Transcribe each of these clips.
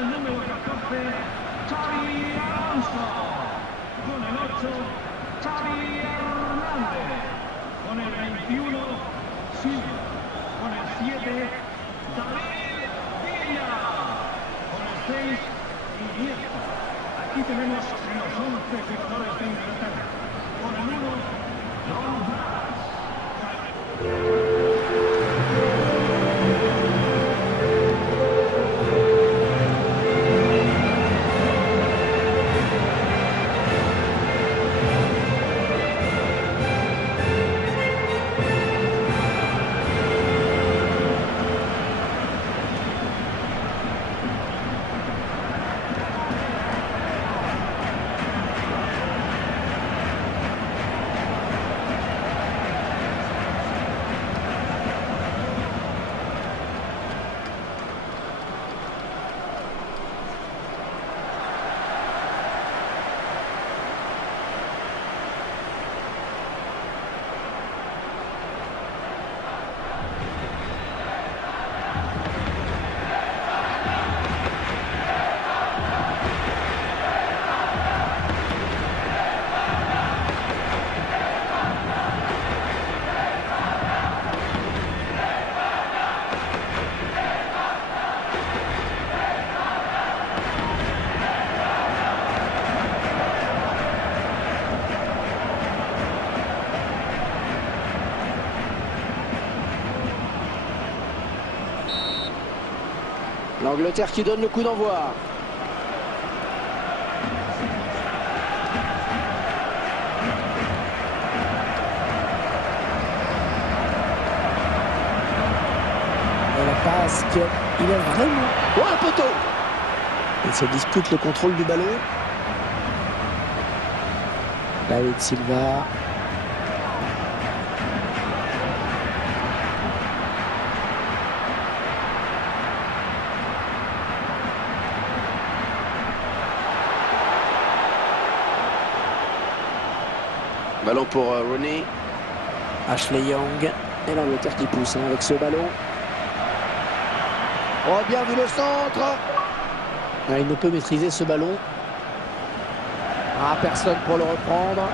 el número 14, Xavi Alonso. Con el 8, Xavi Hernández. Con el 21, Silva. Con el 7, David Villa. Con el 6, Iniesta. Aquí tenemos los 11 jugadores de Inglaterra. Con el 1, John Bass. L'Angleterre qui donne le coup d'envoi. Et la passe qu'il a vraiment... Oh, un poteau! Il se dispute le contrôle du ballon. David Silva. Ballon pour Rooney. Ashley Young. Et l'Angleterre qui pousse avec ce ballon. Oh, bien vu le centre. Ah, il ne peut maîtriser ce ballon. Ah, personne pour le reprendre.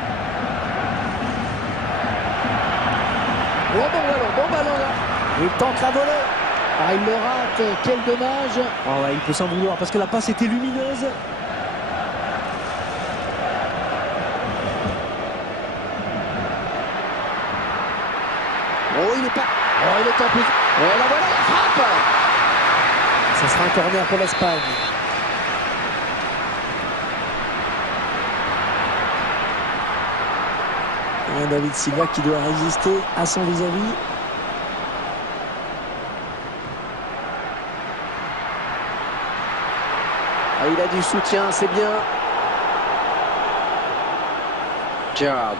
Oh, bon ballon là. Il tente la volée. Ah, il le rate, quel dommage. Oh ouais, il peut s'en vouloir parce que la passe était lumineuse. Oh, il est pas... Oh, il est en plus... Oh, la voilà, la frappe. Ça sera un corner pour l'Espagne. David Silva qui doit résister à son vis-à-vis. Ah, il a du soutien, c'est bien. Gerrard.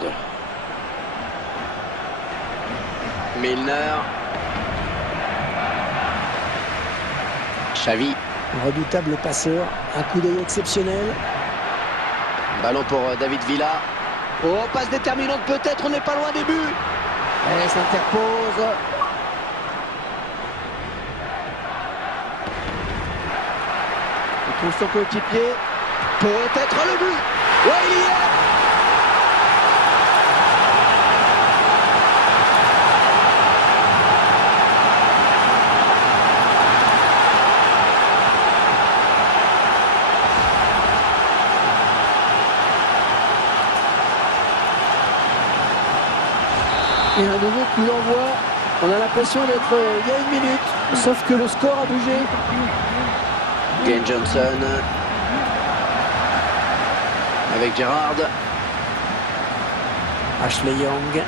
Milner. Xavi. Redoutable passeur, un coup d'œil exceptionnel. Ballon pour David Villa. Oh, passe déterminante peut-être, on n'est pas loin des buts. Et s'interpose. Il trouve son coéquipier. Peut-être le but. Ouais, il y est. Et un nouveau coup d'envoi. On a l'impression d'être il y a une minute, sauf que le score a bougé. Kane Johnson. Avec Gerrard. Ashley Young.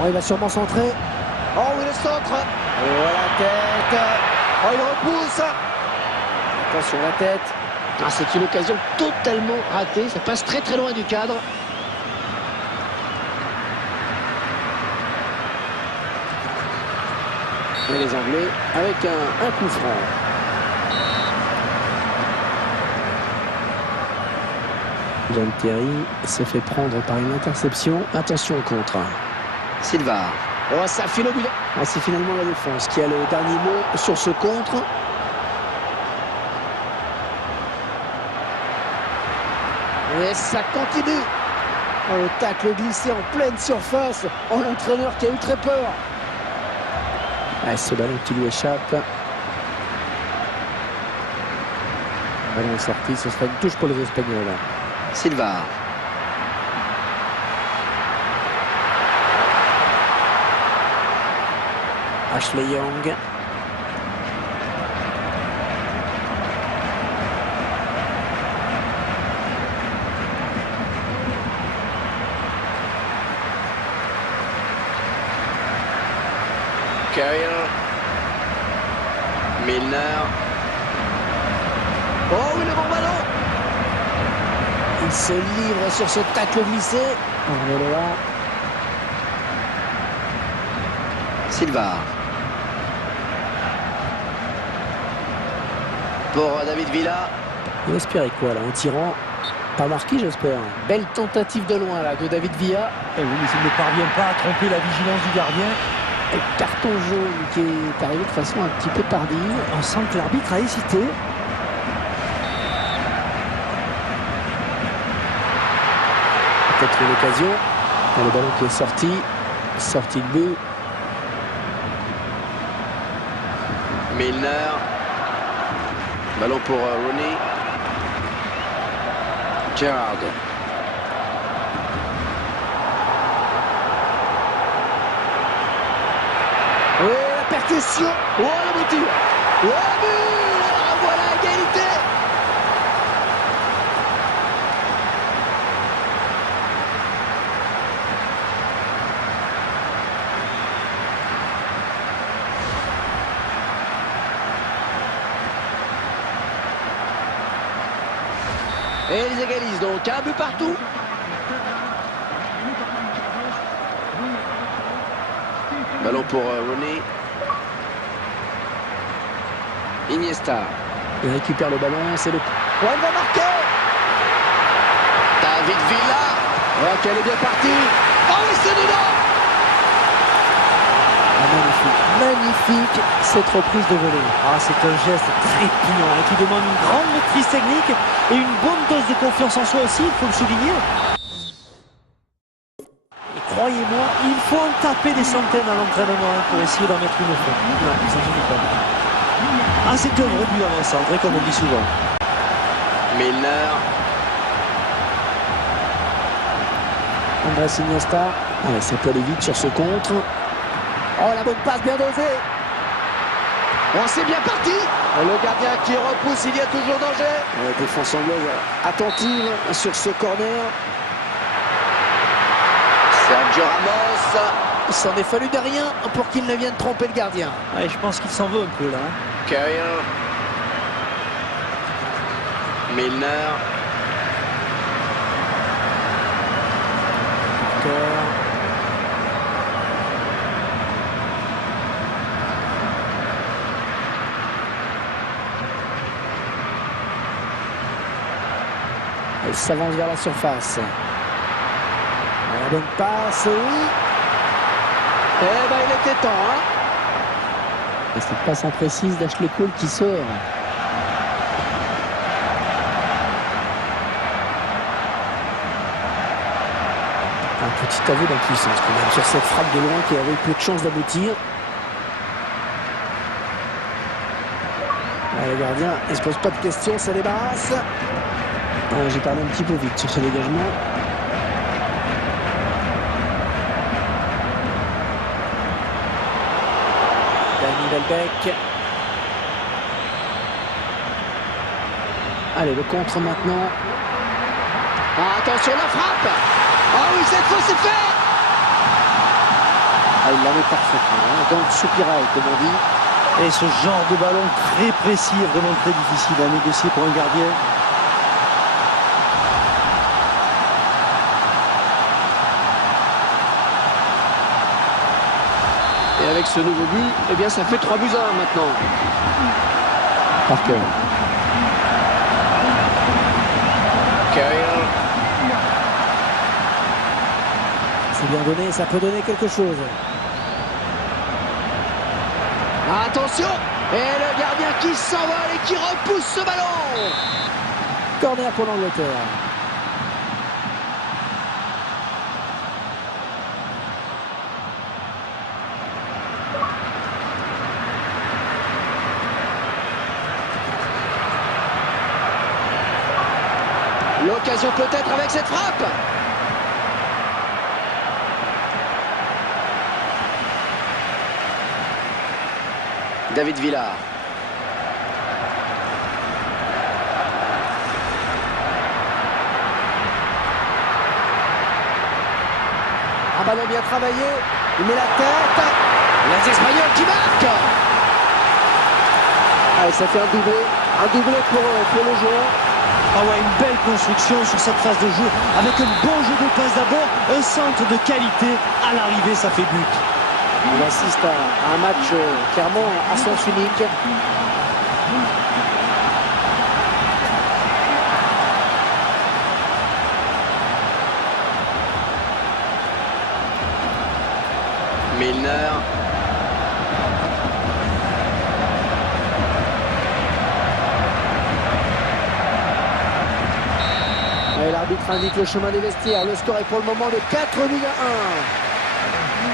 Oh, il va sûrement centrer. Oh, oui, le centre. Oh, la tête. Oh, il repousse. Attention la tête. Ah, c'est une occasion totalement ratée. Ça passe très très loin du cadre. Et les Anglais avec un coup franc. John Terry se fait prendre par une interception. Attention au contre. Silva. Oh, ça file au bout. Ah, c'est finalement la défense qui a le dernier mot sur ce contre. Et ça continue. Oh, le tacle glissé en pleine surface. Oh, l'entraîneur qui a eu très peur. Ah, ce ballon qui lui échappe. Ballon sorti, ce sera une touche pour les Espagnols. Silva. Ashley Young. Carrier. Milner. Oh oui, le bon ballon. Il se livre sur ce tacle glissé. Arbeloa. Silva. Pour David Villa. Il espérait quoi là en tirant? Pas marqué, j'espère. Belle tentative de loin là de David Villa. Et oui, mais il ne parvient pas à tromper la vigilance du gardien. Et carton jaune qui est arrivé de façon un petit peu tardive. On sent que l'arbitre a hésité. Peut-être une occasion. Le ballon qui est sorti. Sortie de but. Milner. Ballon pour Rooney. Gerrard. Oui, la percussion. Oh, la bouture. Oh, but. Voilà, égalité. Et ils égalisent donc un but partout. Ballon pour Rooney. Iniesta. Il récupère le ballon, c'est le... Oh, elle va marquer. David Villa. Oh, qu'elle est bien partie. Oh oui, c'est dedans. Ah, magnifique, magnifique cette reprise de volée. Ah, c'est un geste trépidant hein, qui demande une grande maîtrise technique et une bonne dose de confiance en soi aussi, il faut le souligner. Et croyez-moi, il faut en taper des centaines à l'entraînement hein, pour essayer d'en mettre une au fond. Ouais, ça suffit pas. Ah, c'est un gros but avant-centre, comme on dit souvent. Milner. Andrés Iniesta. Ouais, ça peut aller vite sur ce contre. Oh, la bonne passe bien dosée. Oh, c'est bien parti. Le gardien qui repousse, il y a toujours danger. Ouais, défense anglaise attentive sur ce corner. Sergio Ramos. Il s'en est fallu de rien pour qu'il ne vienne tromper le gardien. Ouais, je pense qu'il s'en veut un peu là. Hein. Carrier. Milner. Il s'avance vers la surface. La bonne passe, oui. Eh ben, il était temps, hein. Et cette passe imprécise d'Ashley Cole qui sort. Un petit aveu d'impuissance quand même sur cette frappe de loin qui avait peu de chance d'aboutir. Le gardien, il ne se pose pas de questions, ça débarrasse. J'ai parlé un petit peu vite sur ce dégagement. Dani Welbeck. Allez, le contre maintenant. Ah, attention, la frappe. Ah oui, cette fois, c'est fait. Ah, il l'avait parfaitement, hein, dans le soupirail, comme on dit. Et ce genre de ballon très précis est vraiment très difficile à négocier pour un gardien. Et avec ce nouveau but, eh bien, ça fait 3 buts à 1 maintenant. Parker. Carrier. C'est bien donné, ça peut donner quelque chose. Attention! Et le gardien qui s'envole et qui repousse ce ballon! Corner pour l'Angleterre. L'occasion peut-être avec cette frappe. David Villa. Un ballon bien travaillé. Il met la tête. Les Espagnols qui marquent. Allez, ça fait un doublé pour le joueur. Ah ouais, une belle construction sur cette phase de jeu, avec un bon jeu de passe d'abord, un centre de qualité, à l'arrivée ça fait but. On assiste à un match clairement à sens unique. Milner. L'arbitre indique le chemin des vestiaires. Le score est pour le moment de 4 buts à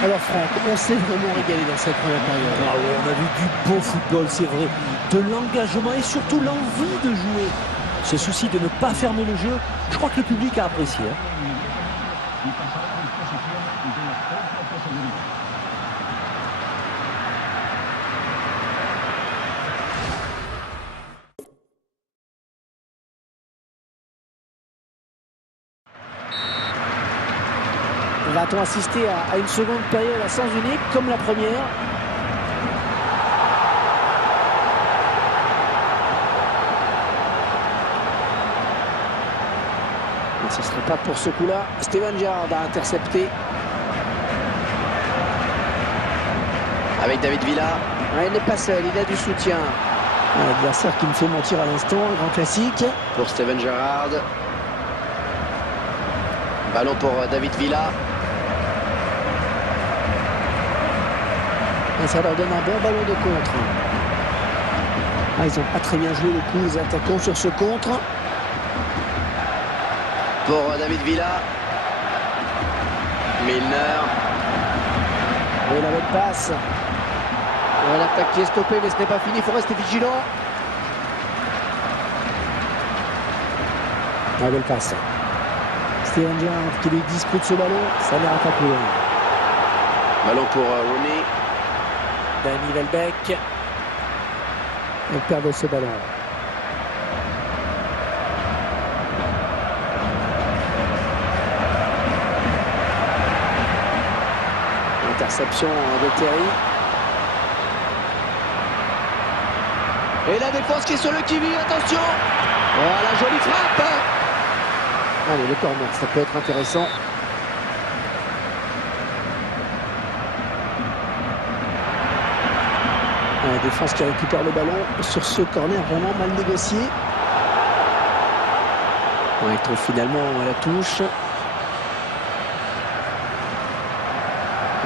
1. Alors Franck, on s'est vraiment régalé dans cette première période. Ah ouais, on a vu du beau football, c'est vrai. De l'engagement et surtout l'envie de jouer. Ce souci de ne pas fermer le jeu, je crois que le public a apprécié. Va-t-on assister à une seconde période à sens unique comme la première? Mais ce ne serait pas pour ce coup-là. Steven Gerrard a intercepté. Avec David Villa. Ouais, il n'est pas seul, il a du soutien. Un adversaire qui me fait mentir à l'instant, un grand classique. Pour Steven Gerrard. Ballon pour David Villa. Et ça leur donne un bon ballon de contre. Ah, ils n'ont pas très bien joué le coup, les attaquants, sur ce contre. Pour David Villa. Milner. Et la bonne passe. L'attaque qui est stoppée, mais ce n'est pas fini, il faut rester vigilant. La belle passe. Steven Gerrard qui lui dispute ce ballon, ça n'ira pas plus loin. Ballon pour Rooney. Danny Welbeck. On perd ce ballon. Interception de Terry. Et la défense qui est sur le qui-vive, attention. Oh, la jolie frappe. Allez, le corner, ça peut être intéressant. La défense qui récupère le ballon sur ce corner vraiment mal négocié. Ouais, il trouve finalement la touche.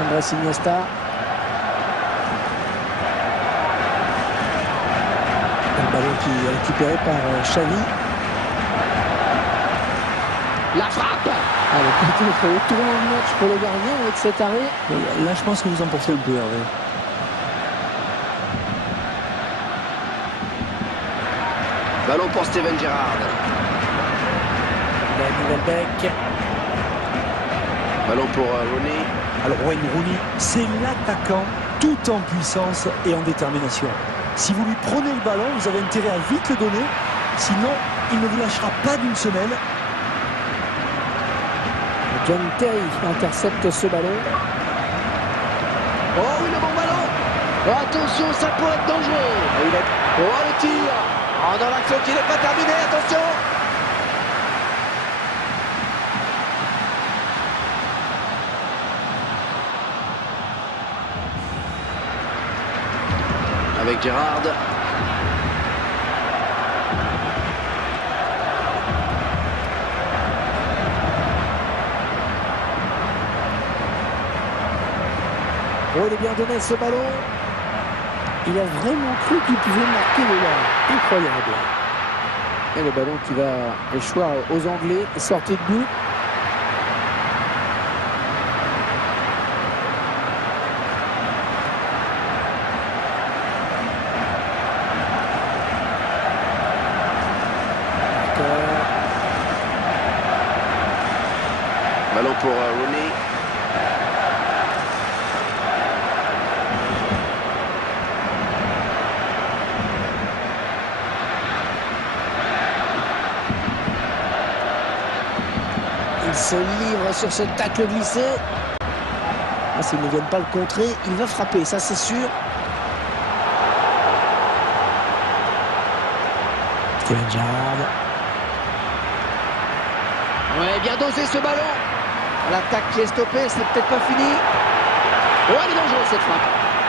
Andrés Iniesta. Un ballon qui est récupéré par Xavi. La frappe. Allez, peut-être le tournant de match pour le gardien avec cet arrêt. Là, je pense que vous en pensez un peu, Hervé. Ballon pour Steven Gerrard. Danny Welbeck. Ballon pour Rooney. Alors Wayne Rooney, c'est l'attaquant tout en puissance et en détermination. Si vous lui prenez le ballon, vous avez intérêt à vite le donner. Sinon, il ne vous lâchera pas d'une semelle. John Terry intercepte ce ballon. Oh oui, le bon ballon. Oh, attention, ça pourrait être dangereux. Oh, le tir. Oh, dans l'action qui n'est pas terminée, attention. Avec Gerrard. Oh, il est bien donné ce ballon. Il a vraiment cru qu'il pouvait marquer le là. Incroyable. Et le ballon qui va échouer aux Anglais. Sortie de but. Ballon pour Rooney. Il se livre sur ce tacle glissé. Ah, s'ils ne viennent pas le contrer, il va frapper, ça c'est sûr. Steven Gerrard. Ouais, bien dosé ce ballon. L'attaque qui est stoppée, c'est peut-être pas fini. Oh, elle est dangereuse cette frappe.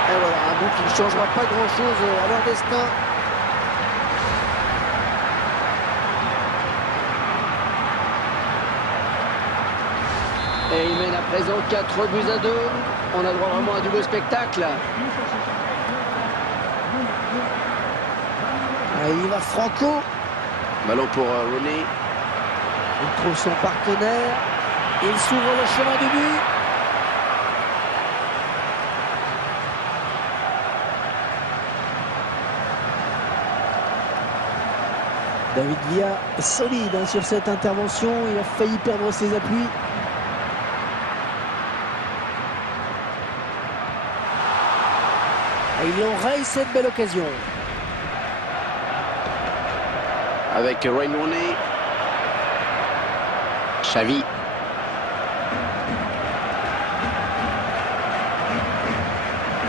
Et voilà, un but qui ne changera pas grand-chose à leur destin. Et il mène à présent 4-2. On a droit vraiment à du beau spectacle. Ah, il y va Franco. Ballon pour Rooney. Il trouve son partenaire. Il s'ouvre le chemin du but. David Villa est solide sur cette intervention. Il a failli perdre ses appuis. Et il enraye cette belle occasion. Avec Wayne Rooney. Xavi.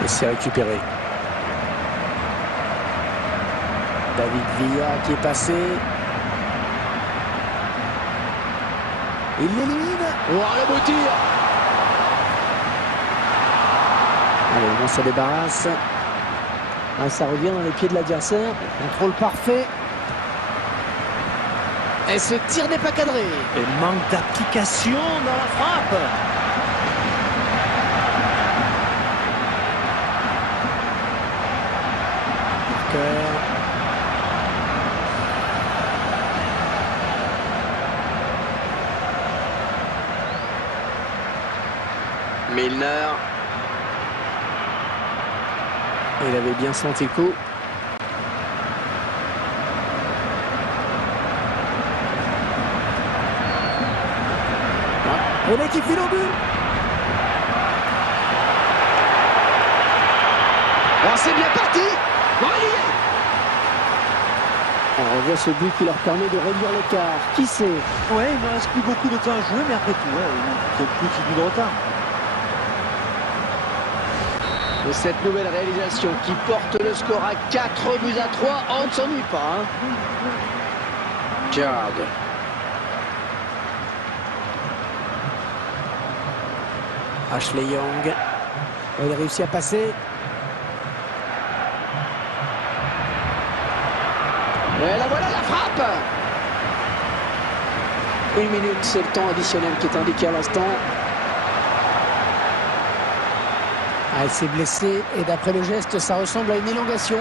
Et c'est récupéré. David Villa qui est passé. Il l'élimine. Oh, le beau tir. Allez, on s'en débarrasse. Ah, ça revient dans les pieds de l'adversaire. Contrôle parfait. Et ce tir n'est pas cadré. Et manque d'application dans la frappe. Marqueur. Milner. Il avait bien senti le coup. Rooney qui file au but. Oh, c'est bien parti. Oh, il y est. On revoit ce but qui leur permet de réduire l'écart. Qui sait? Ouais, il ne reste plus beaucoup de temps à jouer, mais après tout, ouais, il y a un petit but de retard. Et cette nouvelle réalisation qui porte le score à 4-3, on ne s'ennuie pas. Hein. Gerrard. Ashley Young. Il a réussi à passer. Et la voilà la frappe. 1 minute, c'est le temps additionnel qui est indiqué à l'instant. Ah, il s'est blessé et d'après le geste, ça ressemble à une élongation.